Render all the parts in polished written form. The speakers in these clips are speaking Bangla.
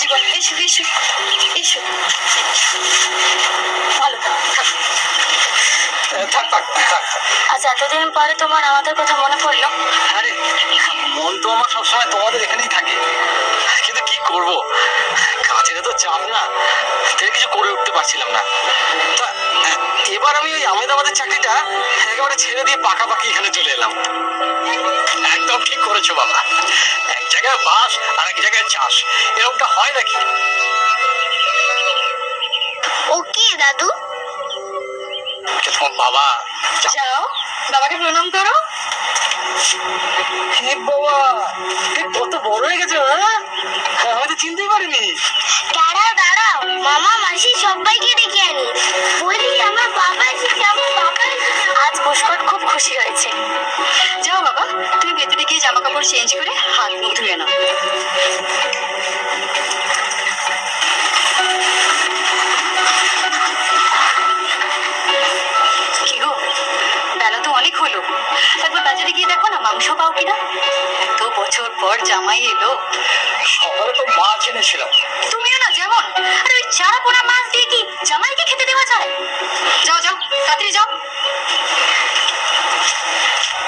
জীবন এসো এসো এসো, ভালো থাক। আজ এতদিন পরে তোমার আমাদের কথা মনে পড়লো? আরে মন তো আমার সবসময় তোমাদের এখানেই থাকে, কিন্তু কি করব, কাজের তো চাপ না, তাই কিছু করে উঠতে পারছিলাম না। তা এবার আমি ওই আহমেদাবাদের চাকরিটা একেবারে ছেড়ে দিয়ে পাকাপাকি এখানে চলে এলাম। একদম ঠিক করেছো বাবা, এক জায়গায় বাস আর এক জায়গায় চাষ, এরকমটা হয় নাকি? ও কি দাদু? বাবা যাও বাবাকে প্রণাম করো। হে বাবা, কত বড় হয়ে গেছে, আমি তো চিনতেই পারিনি। দাঁড়াও দাঁড়াও, মামা মাসি সবাইকে ডেকে আনি, বলি আমার বাবা এসেছে, আমার বাবা এসেছে। আজ পুষ্কর খুব খুশি হয়েছে। যাও বাবা, তুমি ভেতরে গিয়ে জামা কাপড় চেঞ্জ করে হাত মুখ ধুয়ে নাও। কি গো, বেলা তো অনেক হলো, একবার বাজারে গিয়ে দেখো না মাংস পাও কিনা। এত বছর পর জামাই এলো। সকালে তো মাছ এনেছিলাম। তুমিও না যেমন, আর ওই চারা পোনা মাছ দিয়ে কি জামাইকে খেতে দেওয়া যায়? যাও যাও তাড়াতাড়ি যাও,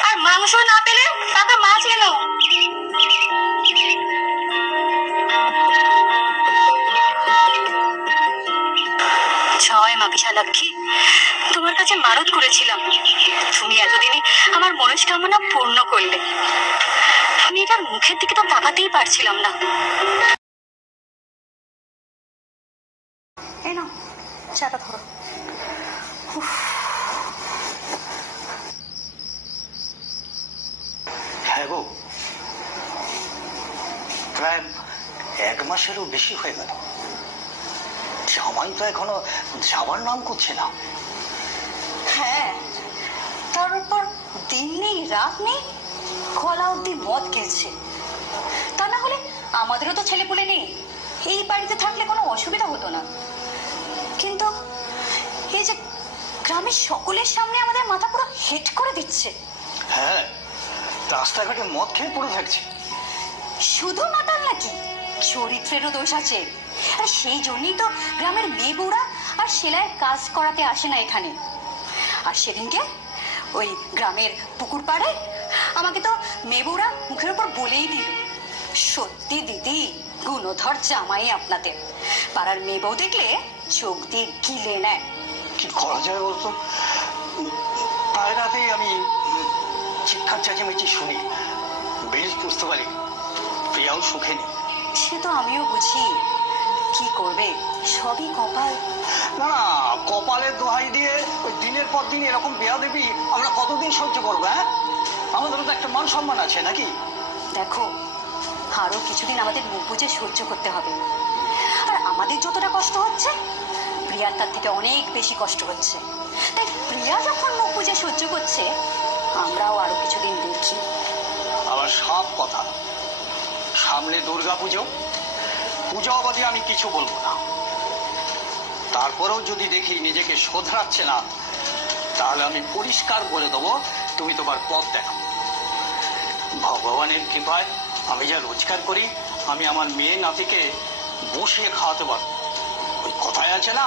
আর মাংস না পেলে পাকা মাছ এনো। জয় মা বিশালাক্ষী, তোমার কাছে মানত করেছিলাম, তুমি এতদিনে আমার মনস্কামনা পূর্ণ করলে। আমি এটার মুখের দিকে তো তাকাতেই পারছিলাম না। এই নাও চাটা ধরো। হ্যাঁ গো, প্রায় 1 মাসেরও বেশি হয়ে গেল, জামাই তো এখনো যাবার নাম করছে না। হ্যাঁ, তার উপর দিন নেই রাত নেই, গলা অব্দি মদ গেলছে। তা না হলে আমাদেরও তো ছেলেপুলে নেই, এই বাড়িতে থাকলে কোনো অসুবিধা হতো না। কিন্তু এই যে গ্রামের সকলের সামনে আমাদের মাথা পুরো হেট করে দিচ্ছে। হ্যাঁ, রাস্তাঘাটে মদ খেয়ে পড়ে থাকছে। শুধু মাতাল নাকি, চরিত্রেরও দোষ আছে। আর সেই জন্যই তো গ্রামের মেয়ে বউরা আর সেলাইয়ের কাজ করাতে আসে না এখানে। আর সেদিনকে ওই গ্রামের পুকুর পাড়ে আমাকে তো মেয়ে বউরা মুখের উপর বলেই দিল, সত্যি দিদি গুণধর জামাই আপনাদের। পাড়ার মেয়ে বউ দেখলে চোখ দিয়ে গিলে নেয়। কি করা যায় বলতো, প্রায় রাতেই আমি চিৎকার চেঁচামেচি শুনি, বেশ বুঝতে পারি প্রিয়াও সুখে নেই। সে তো আমিও বুঝি, কি করবে, সবই কপাল। না না, কপালের দোহাই দিয়ে ওই দিনের পর দিন এরকম বেয়াদবি আমরা কতদিন সহ্য করবো? হ্যাঁ, আমাদের তো একটা মান সম্মান আছে নাকি? দেখো, আরো কিছুদিন আমাদের মুখ বুঝে সহ্য করতে হবে। আর আমাদের যতটা কষ্ট হচ্ছে, প্রিয়ার তার থেকে অনেক বেশি কষ্ট হচ্ছে। তাই প্রিয়া যখন মুখ বুঝে সহ্য করছে, আমরাও আরো কিছুদিন দেখি। আবার সব কথা, সামনে দুর্গা পুজো, পুজো অবধি আমি কিছু বলবো না। তারপরেও যদি দেখি নিজেকে শোধরাচ্ছে না, তাহলে আমি পরিষ্কার বলে দেবো, তুমি তোমার পথ দেখো। ভগবানের কৃপায় আমি যা রোজগার করি, আমি আমার মেয়ে নাতিকে বসিয়ে খাওয়াতে পারবো। ওই কথায় আছে না,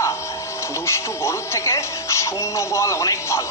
দুষ্টু গরুর থেকে শূন্য গোয়াল অনেক ভালো।